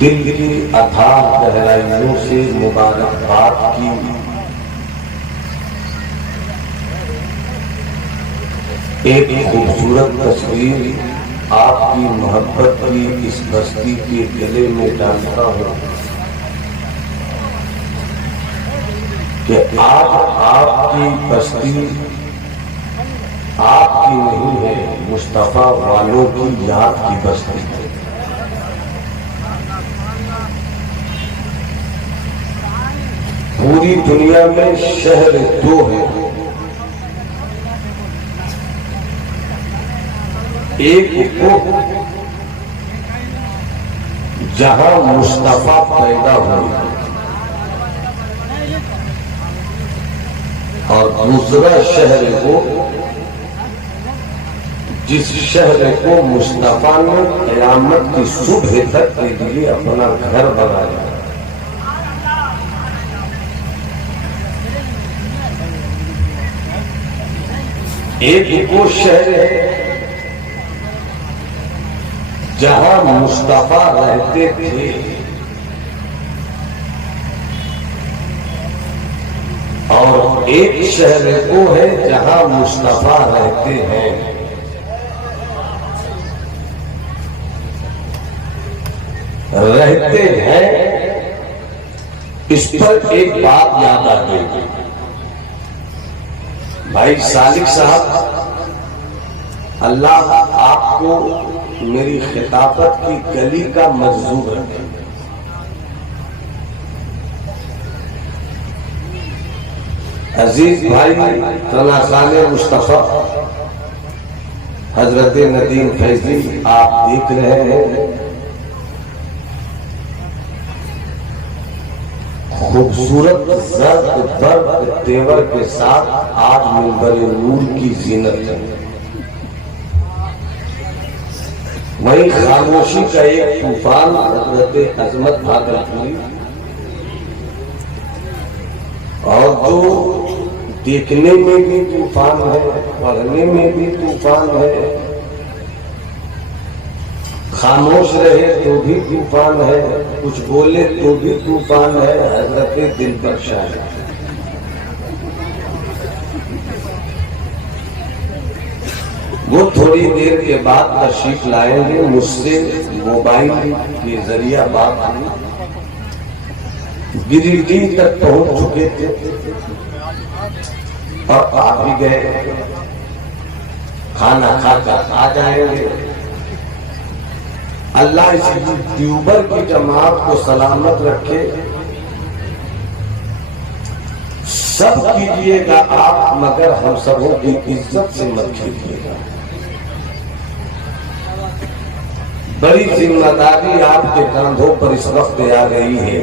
दिल की अथाह गहराइयों से मुबारकबाद की एक खूबसूरत तस्वीर आपकी मोहब्बत की इस बस्ती के गले में डालता हूँ कि आज आपकी बस्ती आपकी नहीं है, मुस्तफा वालों की याद की बस्ती है। पूरी दुनिया में शहर दो हैं, एक वो जहां मुस्तफा पैदा हुए और दूसरा शहर वो जिस शहर को मुस्तफा ने क़यामत की सुबह तक के लिए अपना घर बनाया। एक वो शहर है जहां मुस्तफा रहते थे और एक शहर वो है जहां मुस्तफा रहते हैं। रहते हैं इस पर एक बात याद आ गई। भाई सालिक साहब, अल्लाह आपको मेरी खिताबत की गली का मजदूर रखे। अजीज भाई तनासाने मुस्तफा हजरत नदीम फैजी आप देख रहे हैं, खूबसूरत जर्द बर्द तेवर के साथ आज मिंबर नूर की जीनत है। वही खामोशी का एक तूफान हजरत अजमत भागलपुरी और जो देखने में भी तूफान है, पढ़ने में भी तूफान है, खामोश रहे तो भी तूफान है, कुछ बोले तो भी तूफान है। हजरत दिलबर शाह वो थोड़ी देर के बाद तशरीफ लाएंगे। मुझसे मोबाइल के जरिया बात हुई, गिरिडीह तक पहुंच चुके थे और आ भी गए। खाना खाकर आ जाएंगे। अल्लाह इस ट्यूबर की जमात को सलामत रखे। सब कीजिएगा आप, मगर हम सबों की इज्जत से मत कीजिएगा। बड़ी जिम्मेदारी आपके कंधों पर इस वक्त आ रही है।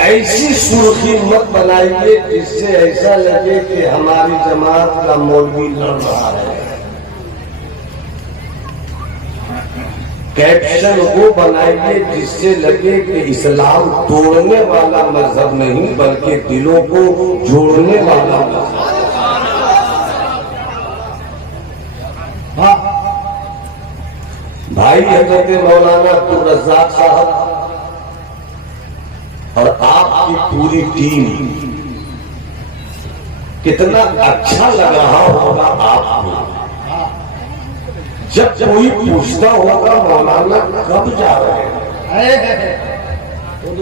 ऐसी सुर्खी मत बनाइए जिससे ऐसा लगे कि हमारी जमात का मौलवी लड़ रहा है। कैप्शन वो बनाइए जिससे लगे कि इस्लाम तोड़ने वाला मजहब नहीं बल्कि दिलों को जोड़ने वाला मजहब। भाई हजरत मौलाना अब्दुल रज़्ज़ाक साहब और आपकी पूरी टीम, कितना अच्छा लग रहा होगा आपको जब कोई पूछता होगा मौलाना कब जा रहे हैं। कोई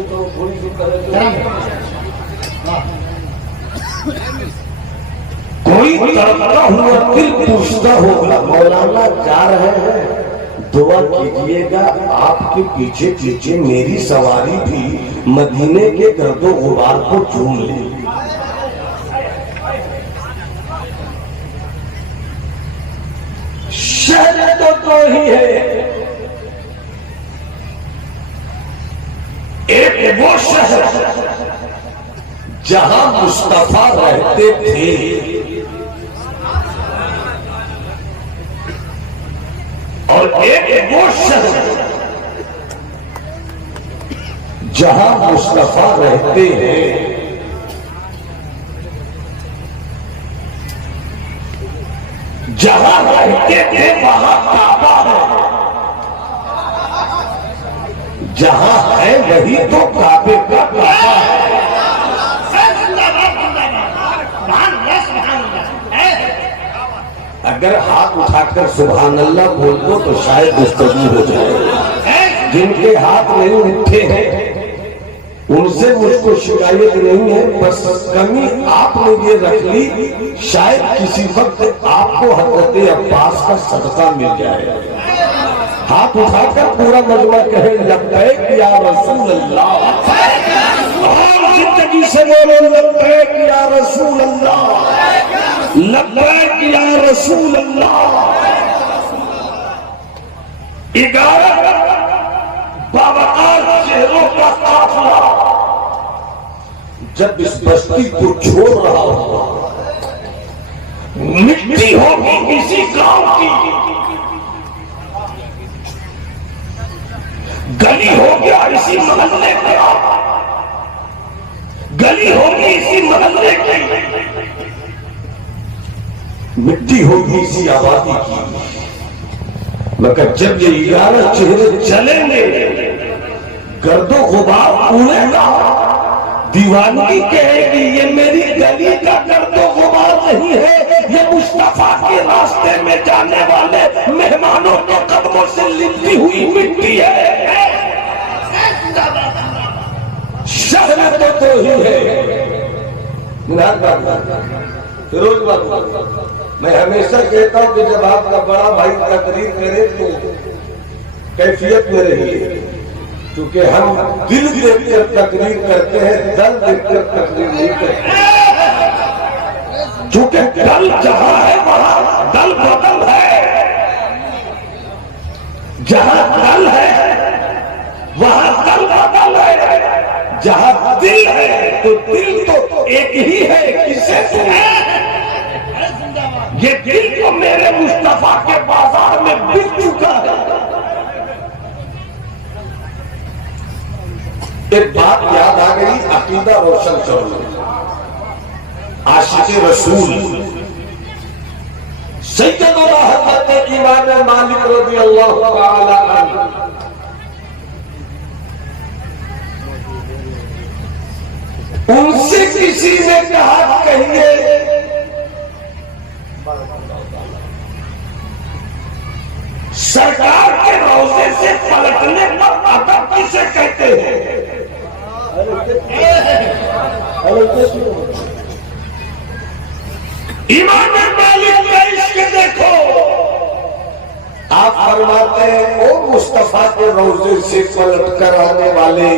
तड़पता हुआ दिल पूछता होगा, मौलाना जा रहे हैं, दुआ कीजिएगा आपके पीछे पीछे मेरी सवारी भी मदीने के गर्दो गुबार को चूम ले। शहर तो ही है, एक वो शहर जहां मुस्तफा रहते थे और एक वो शहर जहां मुस्तफा रहते हैं। जहां रहते थे वहां काबा है, जहां है वही तो काबे का काबा है। अगर हाथ उठाकर सुभान अल्लाह बोल दो तो शायद गुफ्तगू हो जाए। जिनके हाथ नहीं उठे हैं उनसे मुझको शिकायत नहीं है, बस कमी आपने ये रख ली, शायद किसी वक्त आपको हज़रत अब्बास का सदका मिल जाए। हाथ उठाकर पूरा मजमा कहे लब्बैक या रसूल अल्लाह, और जिंदगी से बोलो लब्बैक या रसूल अल्लाह, लब्बैक या रसूल अल्लाह। 11 बावकार चेहरों का काफिला जब इस बस्ती को छोड़ रहा होगा, मिट्टी होगी इसी गांव की, गली हो गया इसी मोहल्ले का, गली होगी इसी मोहल्ले की, मिट्टी होगी इसी आबादी की, मगर जब ये 11 चेहरे चलेंगे गर्दो गुबार उड़ेगा, दीवानगी कहेगी ये मेरी गली का गर्दो गुबार नहीं है, ये मुस्तफा के रास्ते में जाने वाले मेहमानों के कदमों से लिपटी हुई मिट्टी है। शहर तो ही है। फिरोज बाबू, मैं हमेशा कहता हूं कि जब आपका बड़ा भाई तकरीर करे तो कैफियत में रहिए, क्योंकि हम दिल देखकर तकरीर करते हैं, दल देखकर तकरीर नहीं करते। क्योंकि दल जहां है वहां दल बदल है, जहां दल है वहां दल बदल है, जहां दिल है तो दिल तो एक ही है, किसे तो ये दिल तो मेरे मुस्तफा के बाजार में बिक चुका है। एक बात याद आ गई, अकीदा रोशन करो। आशिक़ रसूल सैयदना हज़रत इमाम मालिक रज़ियल्लाहु तआला अन्हु, उनसे किसी ने कहा कहिए सरकार के रोजे से पलटने पर अदब किसे कहते हैं? इमाम मालिक का इश्क देखो, आप फरमाते हैं ओ मुस्तफा के रोजे से पलट कर आने वाले,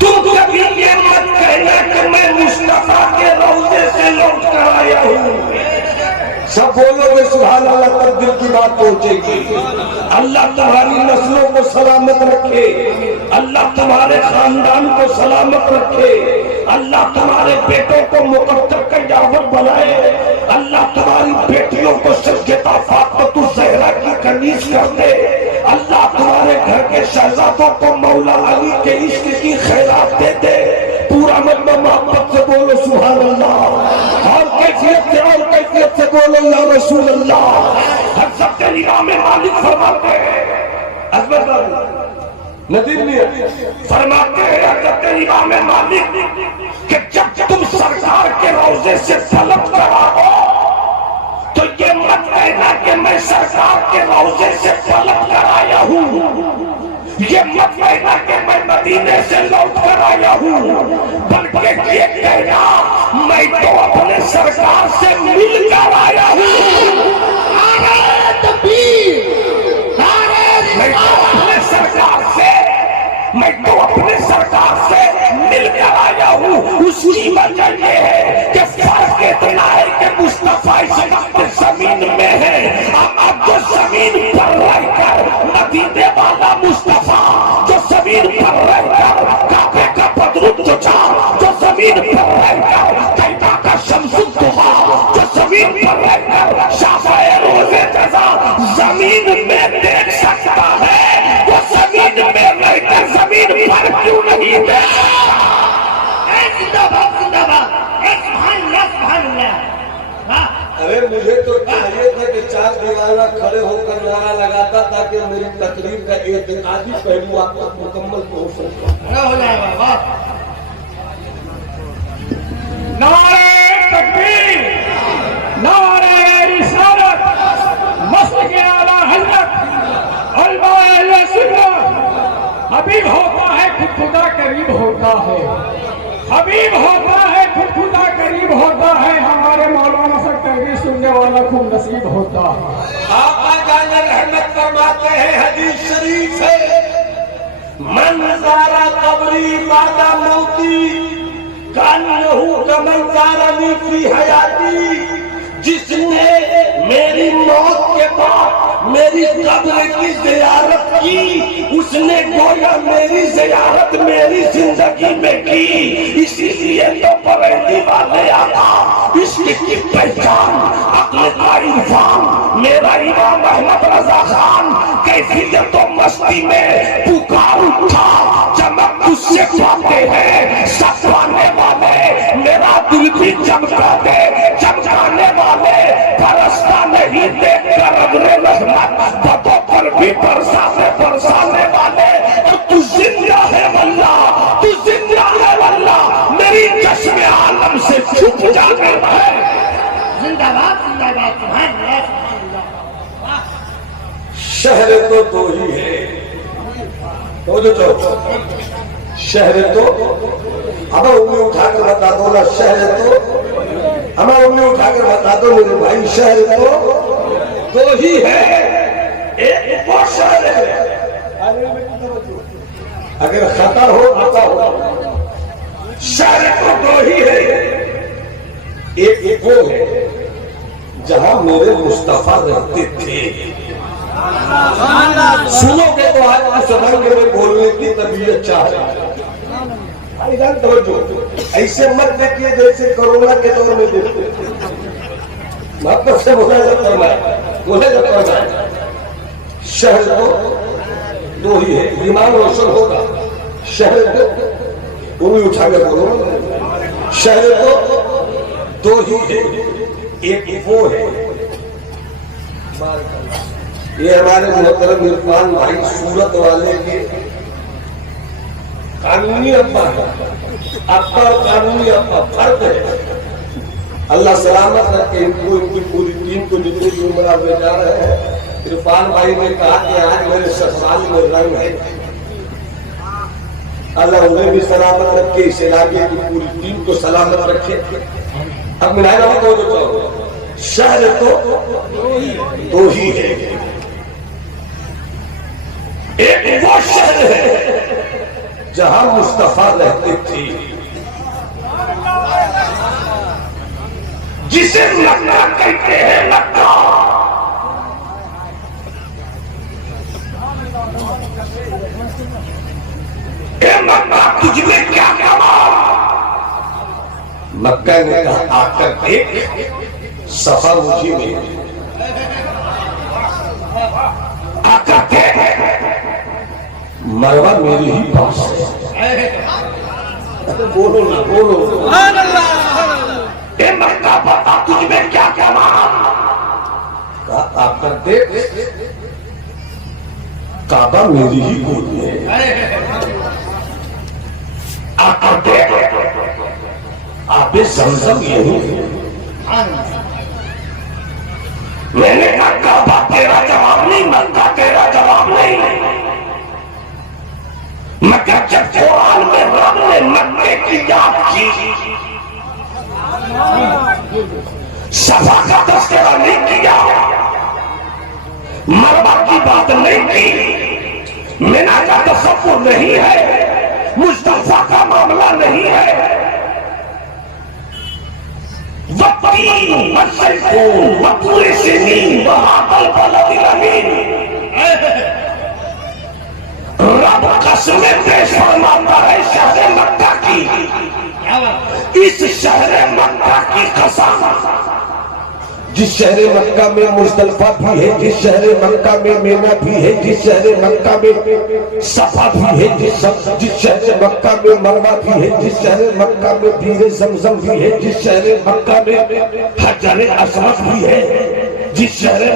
तुम कभी ये मत कहना कि मैं मुस्तफा के रोजे से लौट कर आया हूं। सब बोलोगे सुभान अल्लाह, तब दिल की बात पहुंचेगी। अल्लाह तुम्हारी नस्लों को सलामत रखे, अल्लाह तुम्हारे खानदान को सलामत रखे, अल्लाह तुम्हारे बेटों को मुकद्दर का यावत बनाए, अल्लाह तुम्हारी बेटियों को सज्जता फातिमा ज़हरा की कनीज कर दे, अल्लाह तुम्हारे घर के शहजादों को मौला अली के इश्क की खैरात दे दे। पूरा मतलब मोहब्बत से बोलो सुभान अल्लाह, और कैफियत से बोलो या रसूल अल्लाह। हज़रत इमाम मालिक फरमाते हैं, अजमत बाबू नदीम मियां फरमाते हैं हज़रत इमाम मालिक कि जब तुम सरकार के रोजे से तलब करा हो तो ये मत कहना कि मैं सरकार के रोजे से तलब कराया हूं। ये मत कहना कि मैं मदीने से लौट कर आया हूँ, बल्कि ये कहना मैं तो अपने सरकार से मिलकर आया हूँ। मैं तो अपने सरकार से मिलकर आया हूँ। उसकी वजह ये है कि फर्क इतना है कि मुस्तफा इस वक्त जमीन में है। अब जो जमीन पर रहकर मदीने वाला मुस्तफा, जो जमीन पर रहकर काबे का बदरुद तुझा, जो जमीन पर रहकर कैबा का शम्सुद्दुहा, जो जमीन पर रहकर शाफ़ाए रोज़े जज़ा जमीन में देख सकता है, वो जमीन में रहकर जमीन पर क्यों नहीं देखा? जिंदाबाद जिंदाबाद, सुभान अल्लाह। अरे मुझे तो चाहिए था कि चार दीवाना खड़े होकर नारा लगाता ताकि मेरी तकरीर का एतकादी पहलू आप तक मुकम्मल पहुंच सके। हो जाएगा। नारे तकबीर, नारे रिसालत, मस्जिद आला हज़रत उलमाए सुन्नत। हबीब होता है खुद खुदा करीब होता है, हबीब होता है खुद खुदा करीब होता है। हमारे मौलाना से तकबीर सुनने वाला खूब नसीब होता है। आका जान रहमत फरमाते हैं, हदीस शरीफ है, मन ज़ारा कब्री बादा मौती कान्नहु कमन ज़ारनी फी हयाती। जिसने मेरी मौत के बाद मेरी कब्र की ज़ियारत की, उसने गोया मेरी ज़ियारत मेरी जिंदगी में की। इसीलिए तो बरेली वाले आका इश्क की पहचान, अक्ल का इरफान, मेरा इमाम अहमद रजा खान कैफियत तो मस्ती में पुकार उठा। चमक उससे पाते हैं सब पाने वाले, मेरा दिल भी चमका दे चमकाने वाले। बरसता नहीं देख कर अबरे रहमत, बतों पर भी बरसाने वाले। और तू जिंदा है वल्लाह, तू जिंदा है वल्लाह, मेरी चश्मे आलम से छुप जाने है। जिंदाबाद जिंदाबाद, सुभान अल्लाह। शहर तो दो ही है, शहर तो हमें उंगली उठाकर बता दो ना, शहर तो हमें उंगली उठाकर बता दो मेरे भाई, शहर तो दो ही है। एक वो शहर है, अगर खता हो, शहर तो दो ही है। एक वो है जहां मेरे मुस्तफा रहते थे। सुनोगे तो आज उस रंग में बोलने की तबीयत चाहे। ऐसे मत देखिए जैसे कोरोना के दौर में देखते, मतलब से बोला जाता है। शहर तो दो ही है, ईमान रोशन होगा। शहर तो उंगली उठा के बोलो, शहर तो दो ही है। एक वो है, ये हमारे मोहतरम इरफान भाई सूरत वाले के कानूनी अब्बा है। अब्बा और कानूनी अब्बा फर्क है। अल्लाह सलामत रखे इनको, इनकी पूरी टीम को, जितनी भी उम्र में जा रहे हैं। इरफान भाई ने कहा कि आज मेरे ससुराल में रंग है, अल्लाह उन्हें भी सलामत रखे, इस इलाके की पूरी टीम को सलामत रखे। अब मिलाया हो तो शहर तो दो ही है। एक वो शहर है जहां मुस्तफा रहते थे, जिसे मक्का कहते हैं। मक्का मक्का तुझमें क्या कमाल? मक्का ने कहा आकर देख, सफा मुझी में आकर देख, मरवा मेरी ही पास है। बोलो ना, बोलो। ए मक्का बता तुझमें क्या कमाल? कहा आकर देख, काबा मेरी ही गोद में है। आकर देख, आबे ज़मज़म यही है। मैंने कहा काबा तेरा जवाब नहीं, मक्का तेरा जवाब नहीं। नहीं की। मिना का तसव्वुर नहीं है, मुस्तफा का मामला नहीं है। वकील वसैकून वपूरे से नींद वहां बलदिल अमीन। रब कसमें पेश फरमाता है शहर मक्का की, इस शहर मक्का की कसम, जिस शहर मक्का में मुज़दलिफा भी है, जिस शहर मक्का में मीना भी है, जिस शहर मक्का में सफा भी है, जिस शहर मक्का में मरवा भी है, जिस शहर मक्का में बीरे ज़मज़म भी है, जिस शहर मक्का में हजर अस्वद भी है, जिस शहर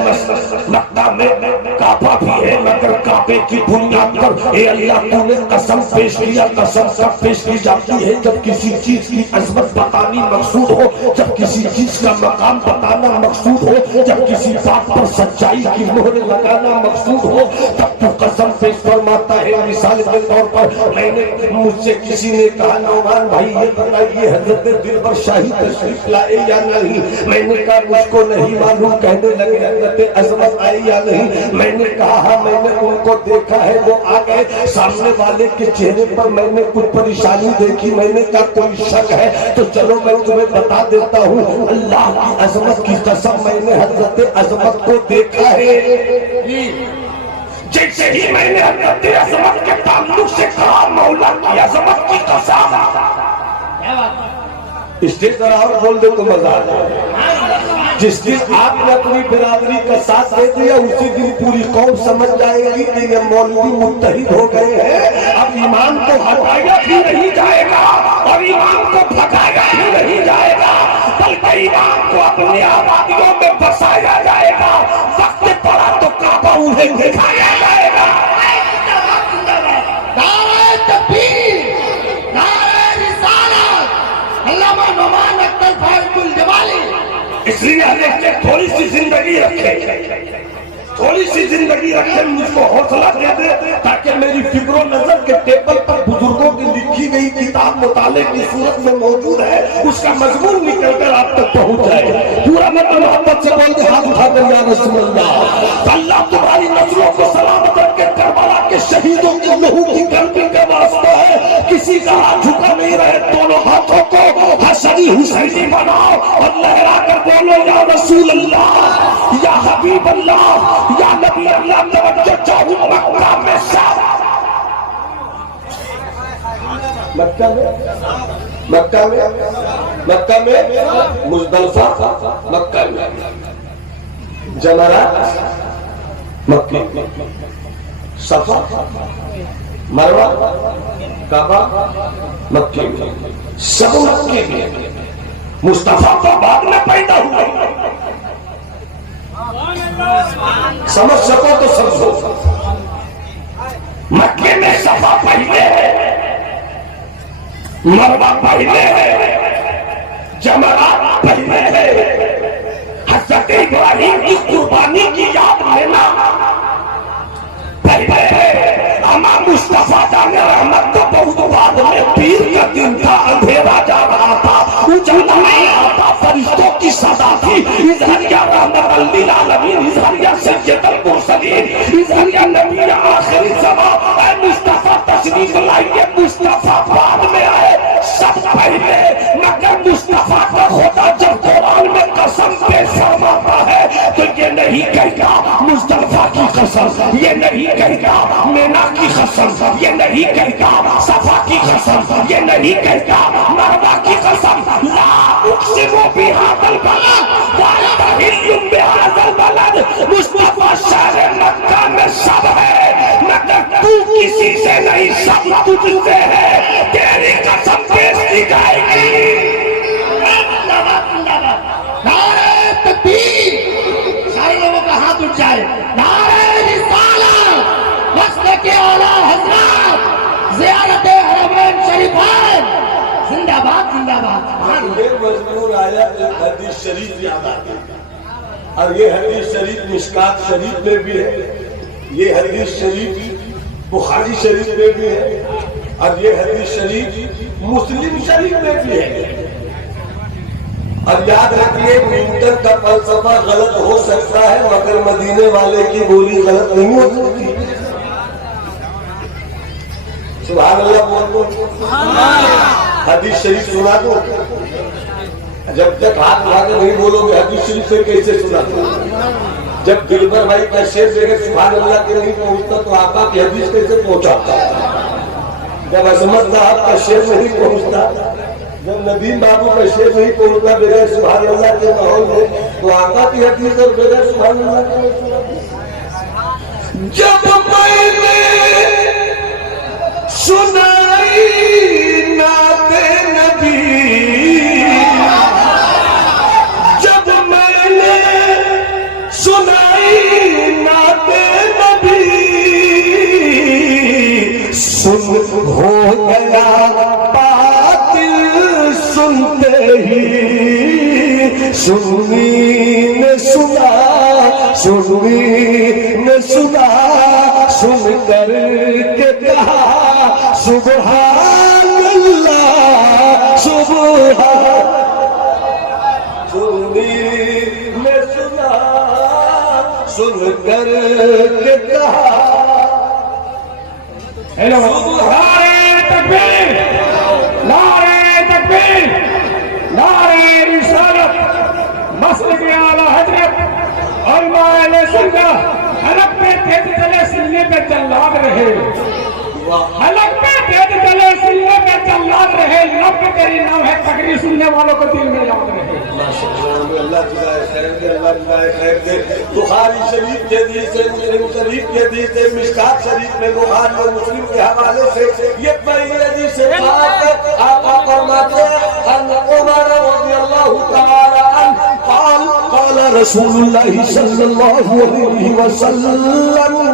मक्का में काबा भी है, मगर काबे की बुनियाद पर ए अल्लाह तूने कसम पेश किया। कसम सब पेश की जाती है जब किसी चीज की अजमत बतानी मकसूद हो, जब किसी चीज का मकाम बताना मकसूद हो, जब किसी बात पर सच्चाई की मोहर लगाना मकसूद हो, तब तो कसम पेश फरमाता है। मिसाल के तौर पर मैंने मुझसे किसी ने कहा नौमान भाई ये बताइए हजरत दिलबर शाही तशरीफ लाए या नहीं। मैंने कहा मुझको नहीं मालूम। कहने लगे हजरत अजमत आई या नहीं। मैंने कहा हाँ मैंने उनको देखा है, वो आ गए। सामने वाले के चेहरे पर मैंने कुछ परेशानी देखी। मैंने कहा कोई शक है तो चलो मैं तुम्हें बता देता हूँ। अल्लाह की अजमत की कसम मैंने हजरत अजमत को देखा है। जैसे ही मैंने हजरत अजमत के ताल्लुक से कहा मौला की अजमत की कसम, स्टेज जरा और बोल दे तो मजा आ जाए। जिस दिन आपने अपनी बिरादरी का साथ दे दिया उसी दिन पूरी कौम समझ जाएगी कि ये मौलवी मुत्तहिद हो गए हैं। अब ईमान को हटाया भी नहीं जाएगा और ईमान को भगाया भी नहीं जाएगा, बल्कि ईमान को अपनी आबादियों में बसाया जाएगा। वक्त पड़ा तो काबा उन्हें दिखाया जाएगा। नारे तकबीर, नारे रिसालत, अल्लामा नौमान अख्तर फारूकुल जमाली। इसलिए हमें थोड़ी सी जिंदगी रखे, थोड़ी सी जिंदगी रखे, मुझको हौसला दे दे ताकि मेरी फिक्रो नजर के टेबल पर बुजुर्गों की लिखी गई किताब मुताले की सूरत में मौजूद है, उसका मजमून निकल कर आप तक पहुंच जाए। पूरा मतलब मोहब्बत से बोल दे हाथ उठाकर या रसूल अल्लाह। अल्लाह तुम्हारी नस्लों को सलामत रखे। करबला के शहीदों के लहू की गर्मी का वास्ता है, किसी का हाथ झुका नहीं रहे। दोनों हाथों को हसनी हुसैनी बनाओ और लहरा कर बोलो या रसूल अल्लाह, या हबीब अल्लाह, या नबी अल्लाह। तवज्जो चाहूं मक्का में सब, मक्का में मुज़दलिफा, मक्का में जमरात, मक्के सफा, मरवा, काबा, मक्के में, सब मक्के में। मुस्तफा तो बाद में पैदा हुआ, समझ सको तो समझो। मक्के में सफा पहले है, मरवा पहले है, जमरात पहले है। हज़रत इब्राहिम की कुर्बानी की याद लेना पहले है। अमा मुस्तफा जाने रहमत तो बहुत बाद में, पीर का दिन था, अंधेरा जा रहा था, उजाला नहीं आता, फरिश्तों की सदा थी। इज़हरिया रहमत लिल आलमीन, इज़हरिया सय्यदुल मुरसलीन, इज़हरिया नबी आखिरी ज़मान। ऐ मुस्तफा तशरीफ लाइए। मुस्तफा बाद में आए, सब पहले। मगर मुस्तफा का खुदा जब कुरान में कसम पेश फरमाता है तो ये नहीं कहेगा मुस्तफा की कसम, ये नहीं कहेगा मीना की कसम, ये नहीं कहेगा सफा की कसम, ये नहीं कहेगा मरवा की कसम। ला उक़सिमु बिहाज़ल बलद व अंत हिल्लुम बिहाज़ल बलद। मुस्तफा शहर मक्का में सब है, मगर तू किसी से नहीं, सब तुझसे है। तेरी कसम पेश की जाएगी। नारे तकबीर, सारे लोगों का हाथ उठ जाए। नारे रिसालत, मसले के आला हज़रत, ज़ियारत हरमैन शरीफैन, जिंदाबाद जिंदाबाद। ये मजबूर आया एक हदीस शरीफ याद आ गई, और ये हदीस शरीफ मिशकात शरीफ में भी है, ये हदीस शरीफ बुखारी शरीफ में भी है, और ये हदीस शरीफ मुस्लिम शरीफ में भी है। अब याद रखिए, न्यूटन का फलसफा गलत हो सकता है मगर मदीने वाले की बोली गलत नहीं हो सकती। सुभान अल्लाह बोल दो, हदीस शरीफ सुना दो। जब तक हाथ उठा के नहीं बोलोगे हदीस शरीफ से कैसे सुना दो? जब दिलबर भाई का शेर जगह सुभान अल्लाह के नहीं पहुंचता तो आका की हदीस कैसे पहुंचाता? जब अजमत साहब का शेर नहीं पहुंचता, जब नदीम बाबू का शेर नहीं पहुंचता बगैर सुभान अल्लाह के माहौल में, तो आका की हदीस और बगैर सुभान अल्लाह के जब मैंने सुनाई नाते नबी, जब मैंने सुनाई नाते नबी, सुन हो गया बातिल सुनते ही, सुन्नी ने सुना, सुन्नी ने सुना, सुन कर के कहा सुबहान अल्लाह, सुबहान। सुन्नी ने सुना, सुन कर के कहा नारे तकबीर, नारे तकबीर, नारे रिसालत, मसलक आला हजरत और माले सुन्नत। हलक पे तेज चले सीने पे जल्लाद रहे, हलक पे तेज चले सीने पे जल्लाद रहे, लब पे तेरी नाम है तकरीर, सुनने वालों को दिल में याद रहे। बुखारी शरीफ के हदीस से, मुस्लिम शरीफ के हदीस से, मिशकात शरीफ में बुखारी और मुस्लिम के हवाले से ये पहली हदीस से बात आका फरमाते हैं उमर रज़ियल्लाहु तआला अन्हु क़ाल क़ाल रसूलुल्लाह सल्लल्लाहु अलैहि वसल्लम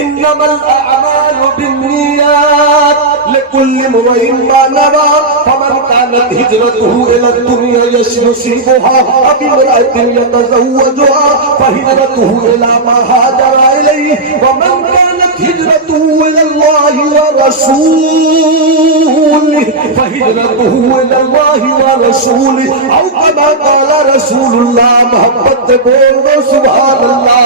इन्नमल अअमालु बिन्नियात लिकुल्लि इम्रिइन मा नवा फमन कानत हिजरतुहु इला दुनिया यशनुसिबुहा अव इम्राअतिन यतज़व्वजुहा फहिजरतुहु इला मा हाजरा इलैहि वमन कानत हिजरतुहु इलल्लाहि व रसूलिहि फहिजरतुहु इलल्लाहि व रसूलिहि औ कमा क़ाल रसूलुल्लाह। मोहब्बत से बोल दो सुभान अल्लाह।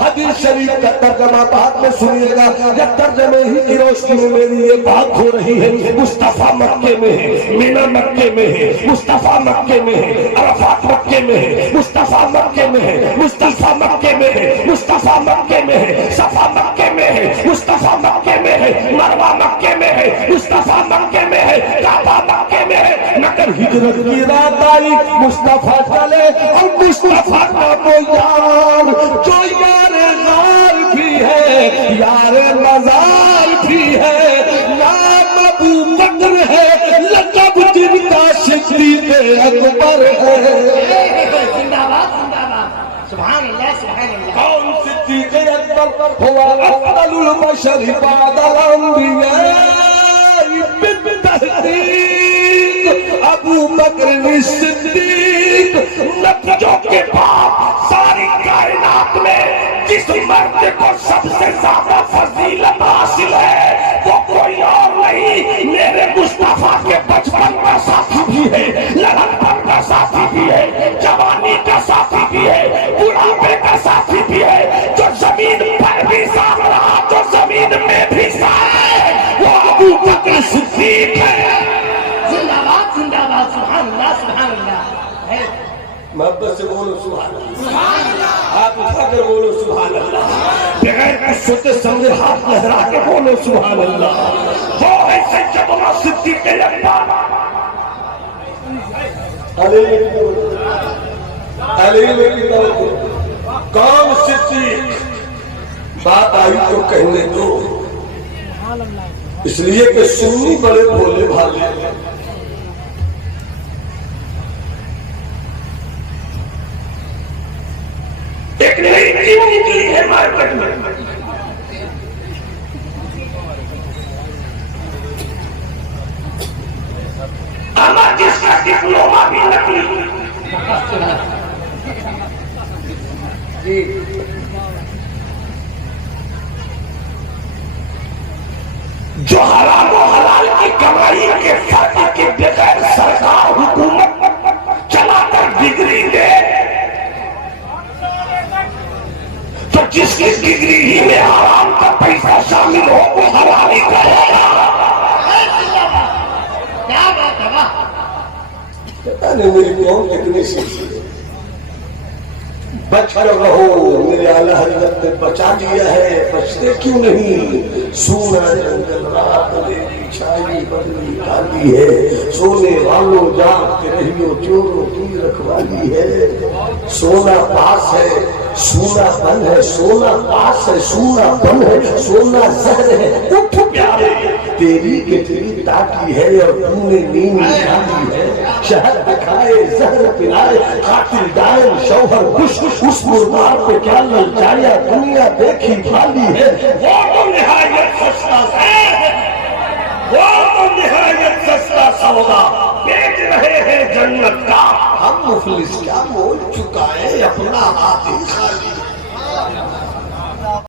हदीस शरीफ का तर्जमा बाद में सुनिएगा, जब तर्जमे ही की रोशनी में मेरी ये बात हो रही है। मुस्तफा मक्के में है, मीना मक्के में है, मुस्तफा मक्के में है, अरफात मक्के में है, मुस्तफा मक्के में है, मुस्तफा मक्के में है, मुस्तफा मक्के में है, सफा मक्के में है, मुस्तफा मक्के में है, मरवा मक्के में है, मुस्तफा मक्के में है, काबा मक्के में है। मगर हिजरत की रात आई, मुस्तफा चले और मुस्तफा का वो यार जो यार गार भी है, यार मजार भी है, नाम अबू बकर है, लक़ब जिनका सिद्दीक़ अकबर है। जिंदाबाद जिंदाबाद, सुभान अल्लाह सुभान अल्लाह। कौन सिद्दीक़ अकबर? हुआ अफ़ज़लुल बशर बअदल अंबिया बित्तहक़ीक़ अबू बकर सिद्दीक़। नबियों के बाद सारी कायनात में जिस मर्द को सबसे ज्यादा फजीलत हासिल है वो कोई और नहीं, मेरे मुस्तफा के बचपन का साथी भी है, लड़कपन का साथी भी है, जवानी का साथी भी है, बुढ़ापे का साथी भी है, जो जमीन पर भी साथ रहा, जो जमीन में भी साथ है, वो अबू बकर सिद्दीक है। जिंदाबाद जिंदाबाद, सुभान अल्लाह सुभान अल्लाह। मोहब्बत से बोलो सुभान अल्लाह, हाथ उठाकर बोलो सुभान अल्लाह, बगैर कुछ सोचे समझे हाथ लहरा के बोलो सुभान अल्लाह। वो है सैयदना सिद्दीक़ अकबर। कौन सिद्दीक? बात आई तो कहने दो, इसलिए कि सुन्नी बड़े भोले भाले। एक नई टीम निकली है मार्केट में, अमर जिसका डिप्लोमा भी नकली, जो हराम और हलाल की कमाई के फर्क के बगैर सरकार हुकूमत जालिमों को हरामी करेगा। क्या बात है, वाह। पता नहीं मेरी कौन कितनी सीखी है। बच कर रहो, मेरे आला हजरत ने बचा दिया है, बचते क्यों नहीं। सोना जंगल रात अंधेरी छाई बदली काली है, सोने वालों जागते रहियो चोरों की रखवाली है। सोना पास है, सोना बन है, सोना पास है, सोना बन है, सोना जहर है। उठ प्यारे, तेरी कितनी ताकी है और तूने नींद डाली है। शहर दिखाए, जहर पिलाए, कातिल डायल शौहर खुश, उस मुर्दार पे क्या ललचाया दुनिया देखी भाली है। वो तो निहायत सस्ता है, वो तो निहायत सस्ता सौदा बेच रहे हैं जन्नत का। हम मुफलिस क्या मोल चुकाए, अपना हाथ ही खाली